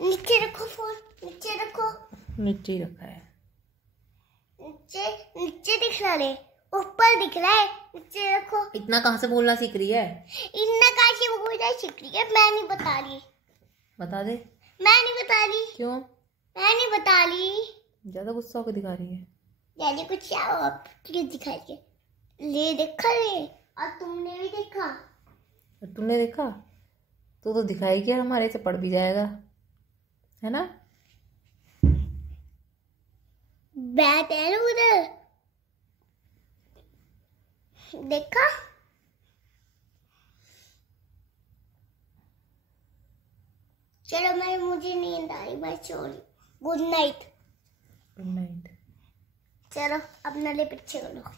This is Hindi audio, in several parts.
नीचे रखो फोन, नीचे रखो। नीचे ही रखा है। नीचे नीचे दिख रहा है, ऊपर दिख रहा है, नीचे रखो। इतना कहाँ से बोलना सीख रही है? इतना कहाँ से बोलना सीख रही है? मैं नहीं बता रही। बता दे। मैं नहीं बता रही। क्यों? मैं नहीं बता रही। ज्यादा गुस्सा होकर दिखा रही है। डैडी कुछ आओ आप क्यों दिखाइए? ले देखा ले, और तुमने भी देखा। और तुमने देखा? तो दिखाएगी और हमारे से पड़ भी जाएगा, है ना? बैठ है ना उधर, देखा? चलो मुझे नींद आ रही, मैं सो रही। Good night. Good night. चलो अपना ले पीछे करो।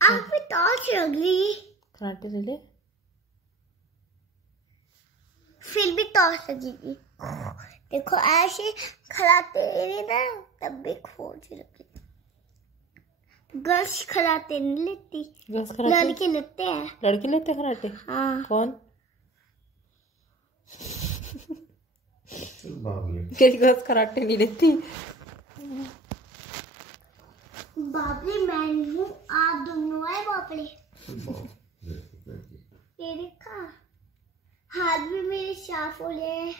आप भी टॉर्च लग रही। कराटे ले ले। फिर भी टॉर्च लगेगी। देखो ऐसे खिलाते ना, तब भी खोज लगती। गर्ल्स खिलाते नहीं लेती, लड़के लेते हैं। लड़के लेते हैं कराटे? हाँ। कौन? तेरी गर्ल्स कराटे नहीं लेती? बाबली मैं हूँ, आप दोनों है बाबली। ये देखा, हाथ भी मेरे साफ हो गए।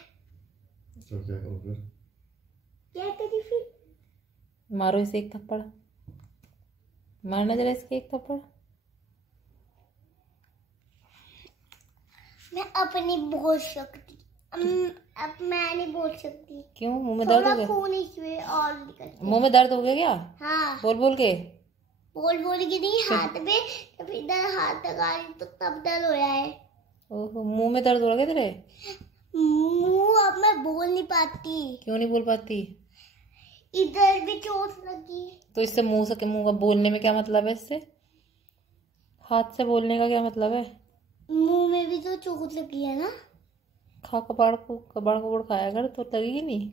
तो क्या करोगे? क्या करी फिर? मारो इसे एक थप्पड़, मारना जरा इसके एक थप्पड़। मैं अपनी बोल सकती, अब मैं नहीं बोल सकती। क्यों? मुंह में दर्द हो गया? खून इसमें और निकल। मुंह में दर्द हो गया क्या? हाँ। बोल बोल के नहीं, हाथ में तब इधर हाथ लगा तो तब दर्द हो रहा है। ओहो, मुंह में दर्द हो रहा है तेरे? मुंह अब मैं बोल नहीं पाती। क्यों नहीं बोल पाती? इधर भी चोट लगी। तो इससे मुंह का बोलने में क्या मतलब है? इससे हाथ से बोलने का क्या मतलब है? मुंह में भी तो चोट लगी है ना। खा कबाड़ को खाया कर तो लगेगी नहीं।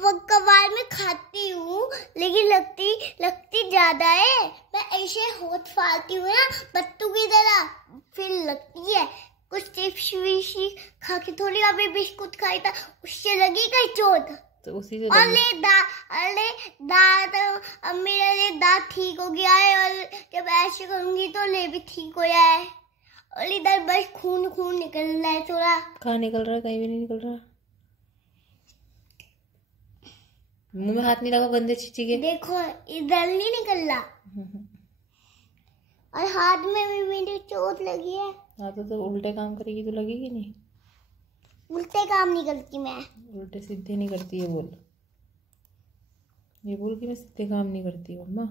वो कबाड़ में खाती हूँ, लेकिन लगती ज्यादा है। मैं ऐसे होठ फाड़ती हूँ ना बत्तू की तरह, फिर लगती है। कुछ चिप्स खा के थोड़ी अभी बिस्कुट खाई था, उससे लगी गई चोट। तो उसी से अरे दांत, अब मेरा ये दांत ठीक हो गया है, और जब ऐसे करूंगी तो ले भी ठीक हो जाए। और इधर बस खून निकल रहा है थोड़ा। कहाँ निकल रहा है? कहीं भी नहीं निकल रहा। मुंह में हाथ नहीं लगा गंदे चीची के। देखो इधर नहीं निकल रहा, और हाथ में भी मेरी चोट लगी है। हाँ तो उल्टे काम करेगी तो लगेगी नहीं। उल्टे काम नहीं करती मैं। उल्टे सीधे नहीं करती है बोल। ये बोल कि मैं सीधे काम नहीं करती मम्मा।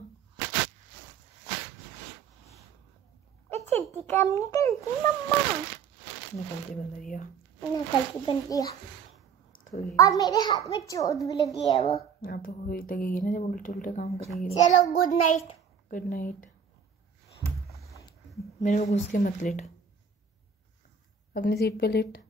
मैं सीधे काम नहीं करती मम्मा। निकलती बंदरिया। निकलती बंदरिया। तो और मेरे हाथ में चोट भी लगी है वो। हाँ तो वही लगेगी ना जब उल्टे उल्टे काम करेगी। चलो गुड नाइट। Good night. मेरे को घुस के मत लेट, अपनी सीट पे लेट।